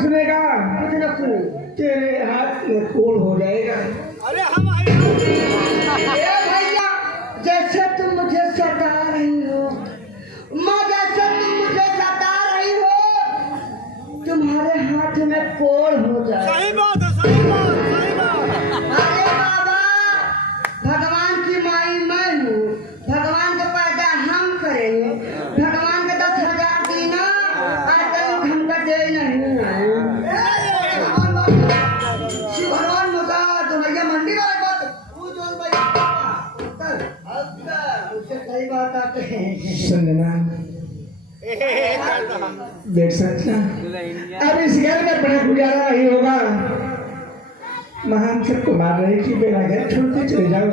सुनेगा, कुछ न सुने। तेरे हाथ में खून हो जाएगा। अरे हम ए भैया, जैसे तुम मुझे सता रही हो, माँ जैसे तुम मुझे सता रही हो, तुम्हारे हाथ में कोड़ हो जाए। सही बात है, सही बात, सही बात। अरे बाबा, भगवान की माई मैं हूँ, भगवान के पैदा हम करेंगे, भगवान के 10,000 दीना आज तक हमका दे नहीं है। शिव भगवान मुका तो भैया मंडी वाले बात पूछ दो भैया। चल, उससे सही बात आते हैं। संजना देख सकता, अब इस घर में बड़ा गुजारा नहीं होगा। महान सबको मार रहे कि मेरा घर छोड़ के चले जाओ।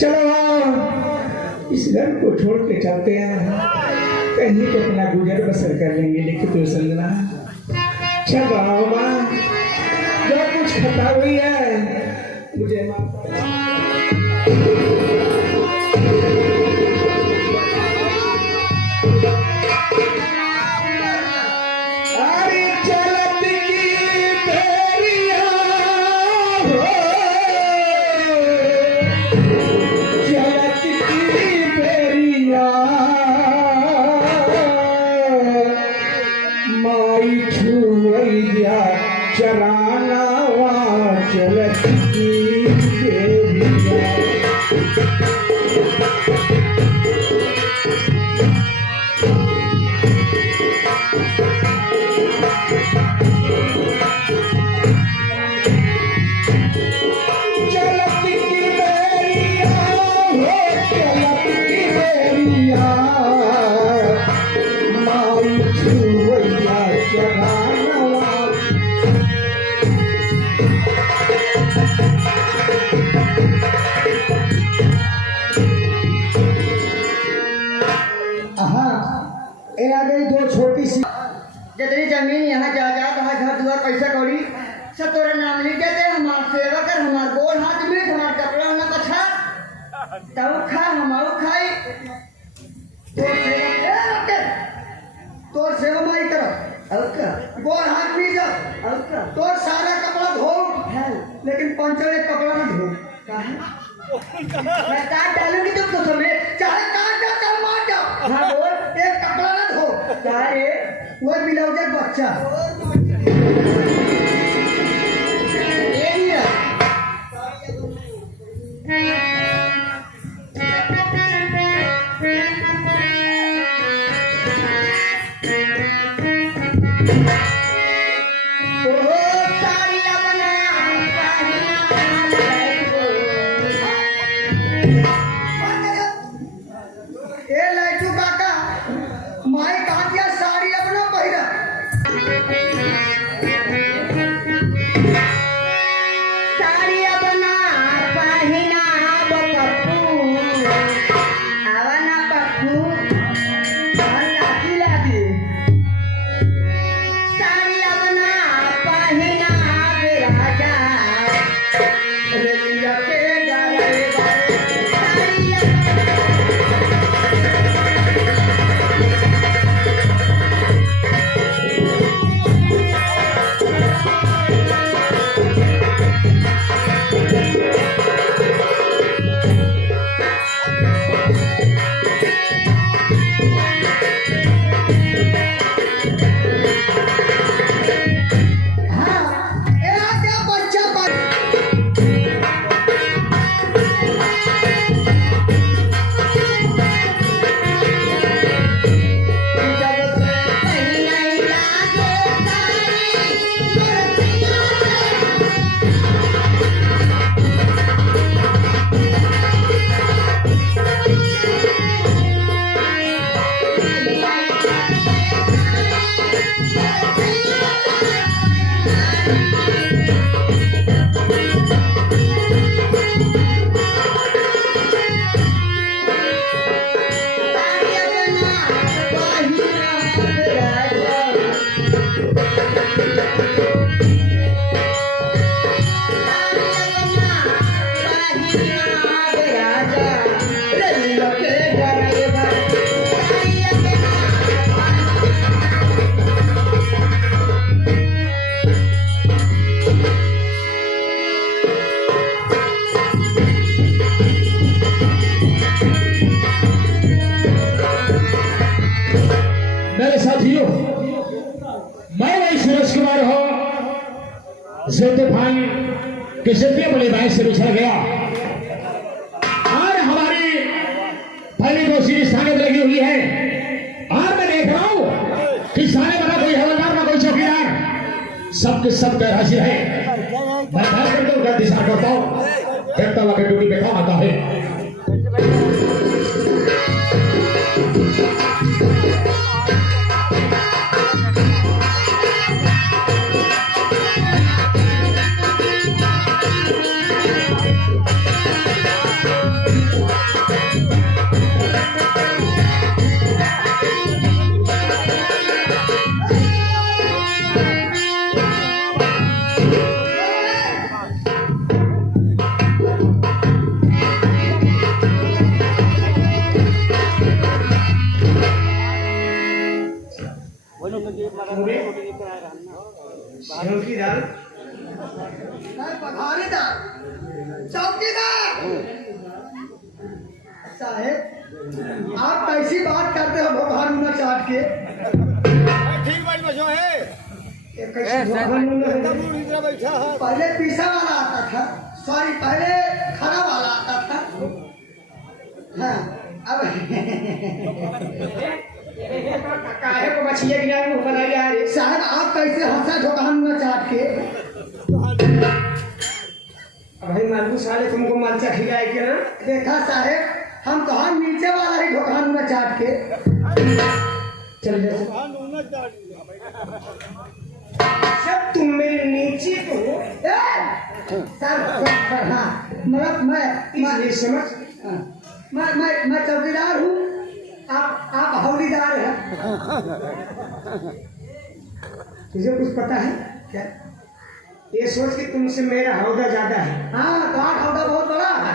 चलो आओ, इस घर को छोड़ के चलते हैं, कहीं तो अपना गुजर बसर कर लेंगे। लेकिन तो संजना चलो आओ माँ, जो कुछ खता हुई है मुझे माफ कर। अरे चलत की बेरिया हो, चलत की बेरिया, माई छुइया चराना वा, चलत की बेरिया। चलत की बेरिया हो, चलत की बेरिया, माई छुइया चराना वा। हाँ, ये आ गई दो छोटी सी जितनी जमीन यहाँ जायदाद है, घर द्वार पैसा कौड़ी सब तोरा नाम लिख देते। हमार सेवा कर, हमार गोल हाथ में, हमार कपड़ा होना पछा तब खा, हम खाई तोर सेवा माई करो। और क्या गोल हाथ भी जाओ, और क्या तोर सारा कपड़ा धो है, लेकिन पंचर एक कपड़ा ना धो। काहे? मैं काट डालूंगी तुम तो समेत, चाहे काट जाओ चाहे मार जाओ। हाँ बोल, एक कपड़ा ना धो। क्या रे, वो बिलौजर बच्चा ये नहीं है। ओहो साड़िया बना ए लाइटू काका, माई कहा दिया साड़ी अपना पहिरा। साड़िया बना पहिना बपप्पू, आवा ना पप्पू, और लाठी लाठी। साड़िया बना पहिना बेराजा, रेलिया के गाले बारे। साड़िया जिद्द भाई कि जिद्दी बड़े भाई से बिछड़ गया और हमारी पहली दो सीरीज थाने में लगी हुई है और मैं देख रहा हूं कि सारे बना कोई हवलदार ना कोई चौकीदार सबके सब गैर हाजिर है। मैं घर करके उनका दिशा करता हूं फिर तो लगे ड्यूटी पे कौन आता है। चौकीदार पधारीदार चौकीदार साहेब आप कैसी बात करते हो भगवान मुन्ना चाट के ठीक बात बचो है ये कैसी भगवान मुन्ना है? तब मुड़ इधर बैठा है पहले पीछा वाला आता था सॉरी पहले खड़ा वाला आता था हाँ अब काहे को मछली गिरा मुंह बनाई जा रही साहब आप कैसे हंसा भगवान मुन्ना चाट के भाई मालूम साले तुमको मरचा खिलाए के ना देखा साहेब हम तो हम नीचे वाला ही भगवान मुन्ना चाट के चल जा हाँ नूना चाट सब तुम मेरे नीचे को हो सर हाँ मतलब इसलिए समझ हाँ, मैं चौकीदार हूँ आप हौलीदार हैं तुझे कुछ पता है क्या ये सोच के तुमसे मेरा हौदा ज्यादा है। हाँ तो आप हौदा बहुत बड़ा है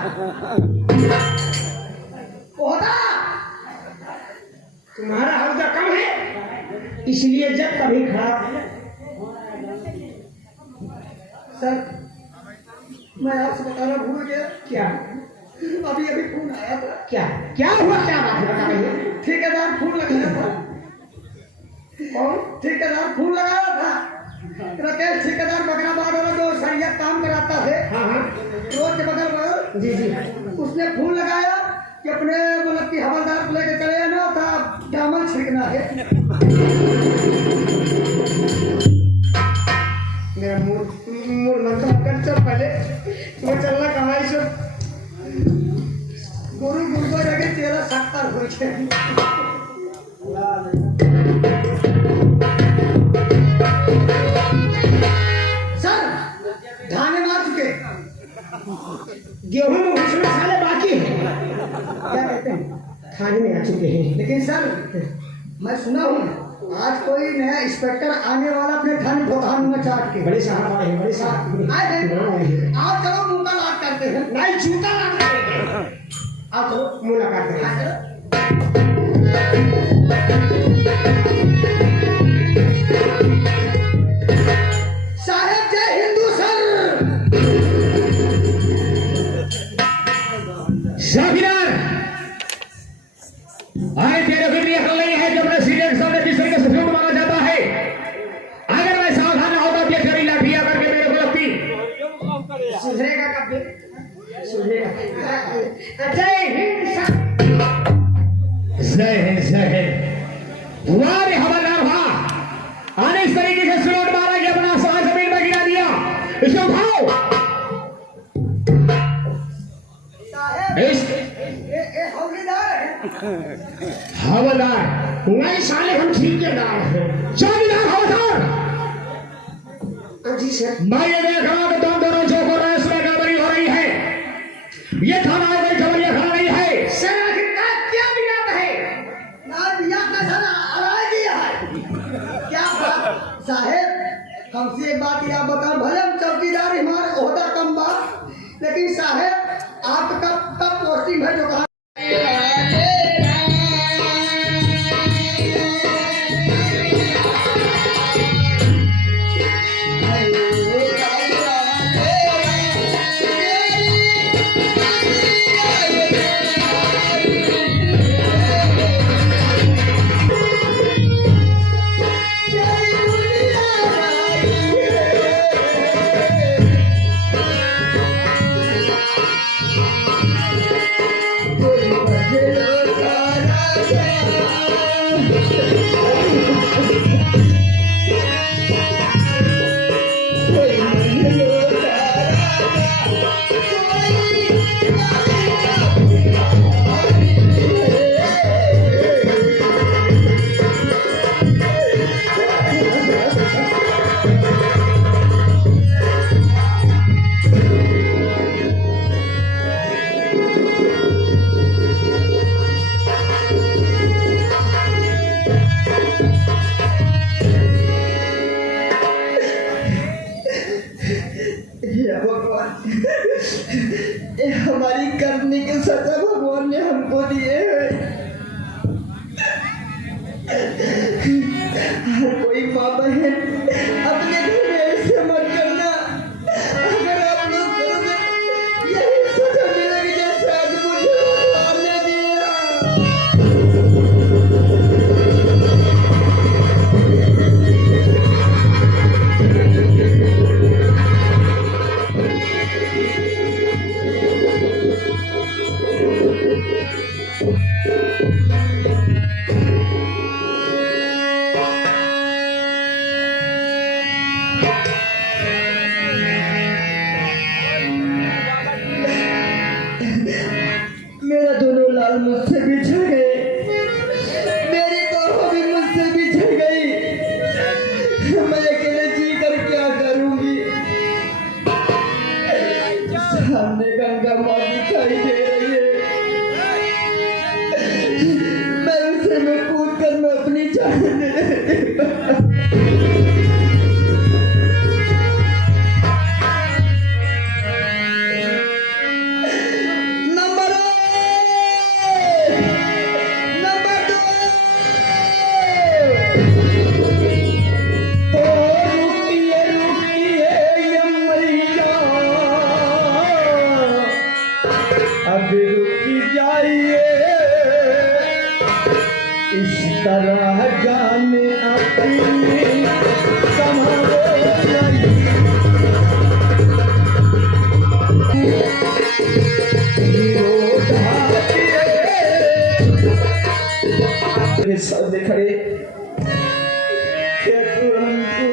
होता तुम्हारा हौदा कम है इसलिए जब कभी खराब सर मैं आपसे बताना भूल गया क्या अभी अभी फोन आया था क्या क्या हुआ क्या बात है बता रही ठेकेदार फोन लगाया था कौन ठेकेदार फोन लगाया था राकेश ठेकेदार बकराबाद वाला जो सरिया काम कराता थे हाँ हाँ रोड के बगल बगल जी जी उसने फोन लगाया कि अपने मतलब कि हवलदार को लेकर चले ना था डामन छिड़कना है मेरा मूड मतलब कर चल पहले तुम्हें चलना कहाँ है सब गुरु गुरुको जगह तेरा सत्तर हो सर धाने मार चुके गेहूं में घुसने साले बाकी है क्या कहते हैं खाने में आ चुके हैं लेकिन सर मैं सुना हूँ आज कोई नया इंस्पेक्टर आने वाला अपने धन भोगान में चाट के बड़े साहब आए हैं बड़े साहब आए हैं आप चलो मुंह का लाट करते हैं नहीं जूता लगा आप चलो मुलाकात करें हाँ, चलो। साहेब जय हिंदू सर चौकीदार आए तेरे फिर ये हल नहीं है जब मैं सीनियर सामने किस तरीके से फ्यूड माना जाता है अगर मैं सावधान होता तो तेरी लाठियां करके मेरे को लगती सुधरेगा कब सुधरेगा जय हिंद सर जय है जय है वाह रे हवलदार वाह आने इस तरीके से स्लोट मारा कि अपना सारा जमीन में गिरा दिया इसको उठाओ साहेब इस ये हौलीदार है हवलदार नहीं साले हम ठेकेदार हैं चौकीदार हवलदार जी सर मैं ये देख रहा हूं कि तुम दोनों जो कर रहे हैं इसमें गड़बड़ी हो रही है ये थाना है कोई खबरिया खड़ा नहीं है सर आखिरकार क्या बिगाड़ है ना दिया का सर अराज दिया है क्या बात साहेब हमसे एक बात याद बताओ भले हम चौकीदार हमारा ओहदा कम बात लेकिन साहेब आपका कब पोस्टिंग है जो कहा भगवान, ये हमारी करने की सजा भगवान ने हमको दिए है। हर कोई माँ बहन अपने घर में ऐसे मत करना। अगर आप लोग करोगे यही सजा मिलेगी जैसे आज मुझे भगवान ने दिया। मेरा दोनों लाल मुझसे बिछड़ गए, मेरी बहू भी मुझसे बिछड़ गई। मैं अकेले जी कर क्या करूंगी। सामने गंगा माँ दिखाई दे रही है, मैं उसे में कूद कर मैं अपनी जान दे अब रुकी जाइए इस तरह जाने अपनी संभालो मेरे सामने खड़े क्या तू हमको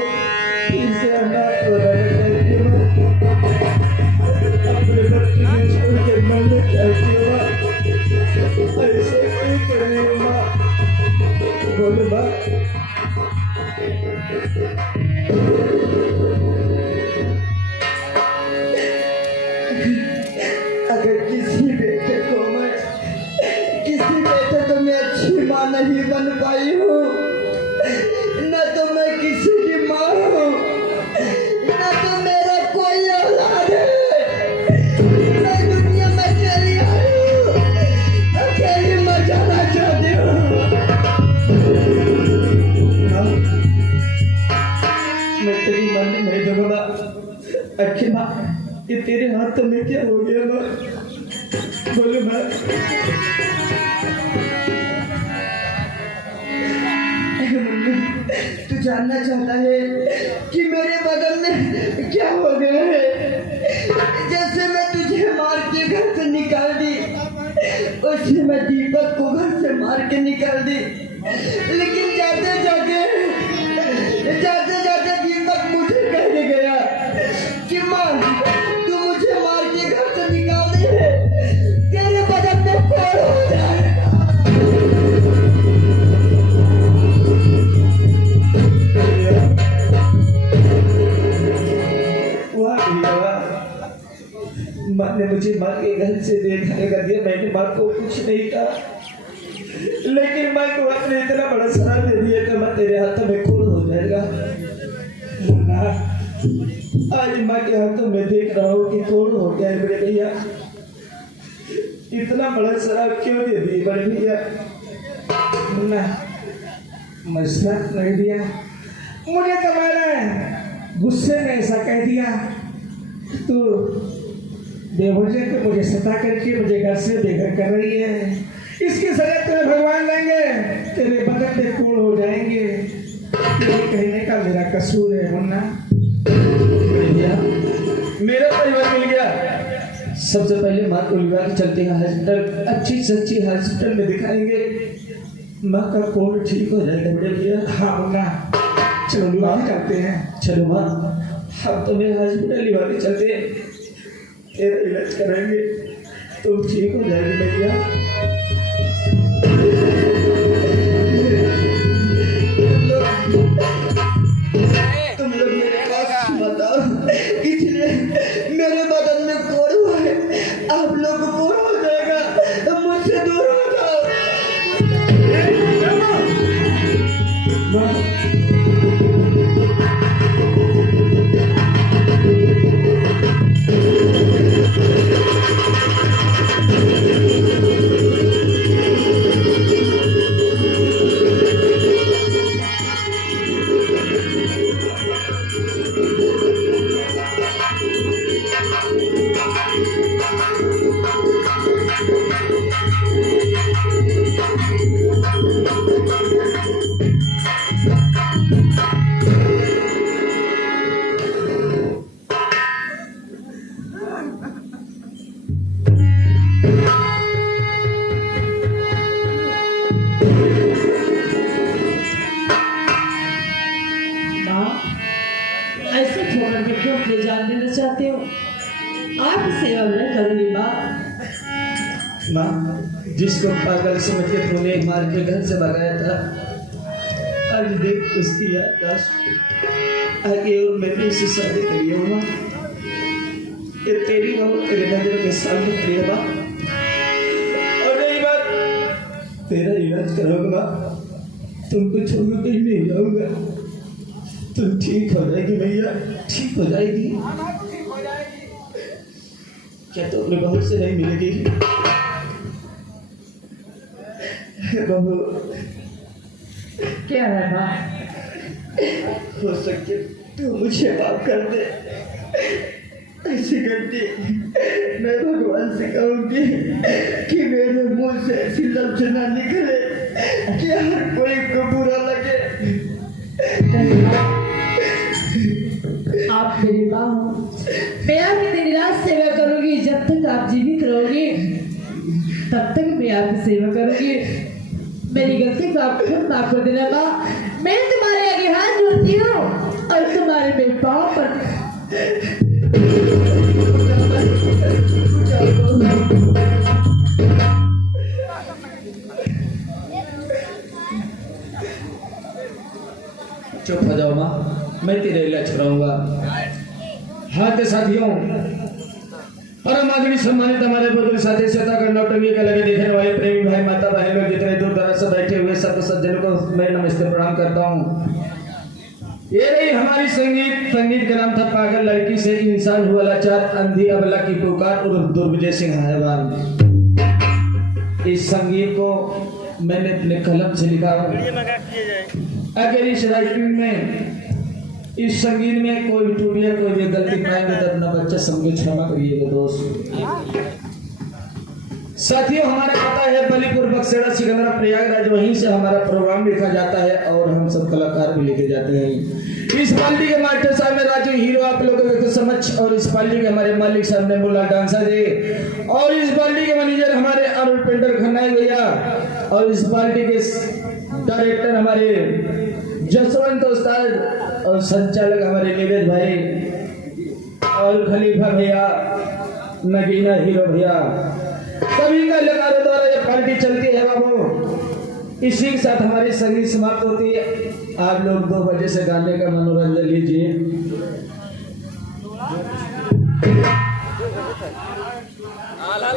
इसे ना अपने बच्चे में छोड़ के मरने चाहती हो ऐसे कोई करे माँ बोले माँ अगर किसी बेटे को मैं अच्छी माँ नहीं बन पाई हूँ, न तो मैं किसी की माँ हूँ, न तो मेरा कोई औलाद है। मैं दुनिया में अकेली आई हूँ, अकेली मर जाना चाहती हूँ। मैं तेरी माँ नहीं दूंगा अच्छी माँ ये तेरे हाथ में क्या हो गया माँ बोले माँ तू जानना चाहता है कि मेरे बदन में क्या हो गया है। जैसे मैं तुझे मार के घर से निकाल दी, उसे मैं दीपक को घर से मार के निकाल दी, लेकिन जाते जाते दीपक मुझे कह के गया कि माँ तू मुझे मार के घर से निकाल दी है, तेरे बदन में कोड़ हो जाएगा। माँ ने मुझे माँ के घर से देखने का दिया, मैंने माँ को कुछ नहीं कहा, लेकिन माँ को आपने इतना बड़ा सरा दे दिया कि मैं तेरे हाथों में खून हो जाएगा। मुन्ना आज माँ के हाथों में देख रहा हूँ कि खून हो गया है मेरे भैया। इतना बड़ा शराब क्यों दे दी बड़े भैया? मुन्ना मैं शराब नहीं दिया, मुझे तुम्हारा गुस्से में ऐसा कह दिया। तू बेवजह को मुझे सता करके मुझे घर से बेघर कर रही है, इसकी सजा तुम्हें भगवान लेंगे, तेरे बदन में कूड़ हो जाएंगे। ये कहने का मेरा कसूर है मुन्ना। भैया मेरा परिवार मिल गया। सबसे पहले माँ को लिवा के चलते हैं हॉस्पिटल, अच्छी सच्ची हॉस्पिटल में दिखाएंगे, माँ का कोड ठीक हो जाएगा बड़े भैया। हाँ मुन्ना चलो लिवा के चलते हैं। चलो माँ हम तुम्हें हॉस्पिटल लिवा के चलते हैं, तेरा इलाज कराएंगे, तुम ठीक हो जाएगी भैया। तुम लोग मेरे पास बताओ, इसलिए मेरे बदन में कोड़ हुआ है, आप लोग को कोड़ हो जाएगा, मुझसे दूर हो जाओ। माँ ऐसे ठोकर के क्यों अपनी जान देना चाहते हो? आप सेवा मैं करूंगी माँ। माँ, जिसको पागल समझ के तूने मार के घर से भगाया था, आज देख उसकी याददाश्त आगे और मैंने इसे शादी करी है माँ। ये तेरी बहू तेरे नजर के सामने खड़ी है माँ। और रही बात तेरा इलाज कराऊंगा माँ, तुमको छोड़ कहीं नहीं जाऊंगा। तुम ठीक हो जाएगी भैया, ठीक हो जाएगी। क्या तो अपने बहू से नहीं मिलेगी? बहू क्या है माँ? हो सके तो मुझे माफ कर दे। ऐसी गलती मैं भगवान से कहूंगी कि मेरे मुंह से ऐसी लफ्ज ना निकले कि हर कोई को बुरा लगे। आप मेरी माँ हो, मैं आपकी दिन रात सेवा करूंगी। जब तक आप जीवित रहोगी तब तक मैं आपकी सेवा करूंगी। मेरी गलती को आप खुद माफ कर देना माँ। मैं तुम्हारे आगे हाथ जोड़ती हूँ और तुम्हारे मेरे पाँव पर चुप हो जाओ माँ, मैं तेरे इलाज कराऊंगा। हाँ तो साथियों, परम आदरणीय सम्मानित हमारे बुजुर्ग साथी श्रोता गण नौटंकी का लगे देखने वाले प्रेमी भाई माता बहन लोग जितने दूर दराज से बैठे हुए सब सज्जनों को मैं नमस्ते प्रणाम करता हूँ। ये रही हमारी संगीत का नाम था पागल लड़की से इंसान हुआ लाचार, अंधी अबला की पुकार और दुर्विजय सिंह हैवान। इस संगीत को मैंने अपने कलम से लिखा अगर इस राइटिंग में इस संगीत में कोई भी टूटिया कोई भी गलती पाएंगे तो अपना बच्चा समझो क्षमा करिएगा दोस्त। साथियों, हमारा पता है बलीपुर बक्सेड़ा सिकंदरा प्रयागराज, वहीं से हमारा प्रोग्राम लिखा जाता है और हम सब कलाकार भी लेके जाते हैं। इस पार्टी के मास्टर साहब में राजू हीरो आप लोगों के समझ, और इस पार्टी के हमारे मालिक साहब ने मुल्ला डांसर जी, और इस पार्टी के मैनेजर हमारे अरुण पेंटर खन्नाई भैया, और इस पार्टी के डायरेक्टर हमारे जसवंत उस्ताद, और संचालक हमारे निवेद भाई और खलीफा भैया, नगीना हीरो भैया, सभी का लगाने द्वारा ये पार्टी चलती है बाबू। इसी के साथ हमारी संगीत समाप्त होती है। आप लोग 2 बजे से गाने का मनोरंजन लीजिए। हाल हाल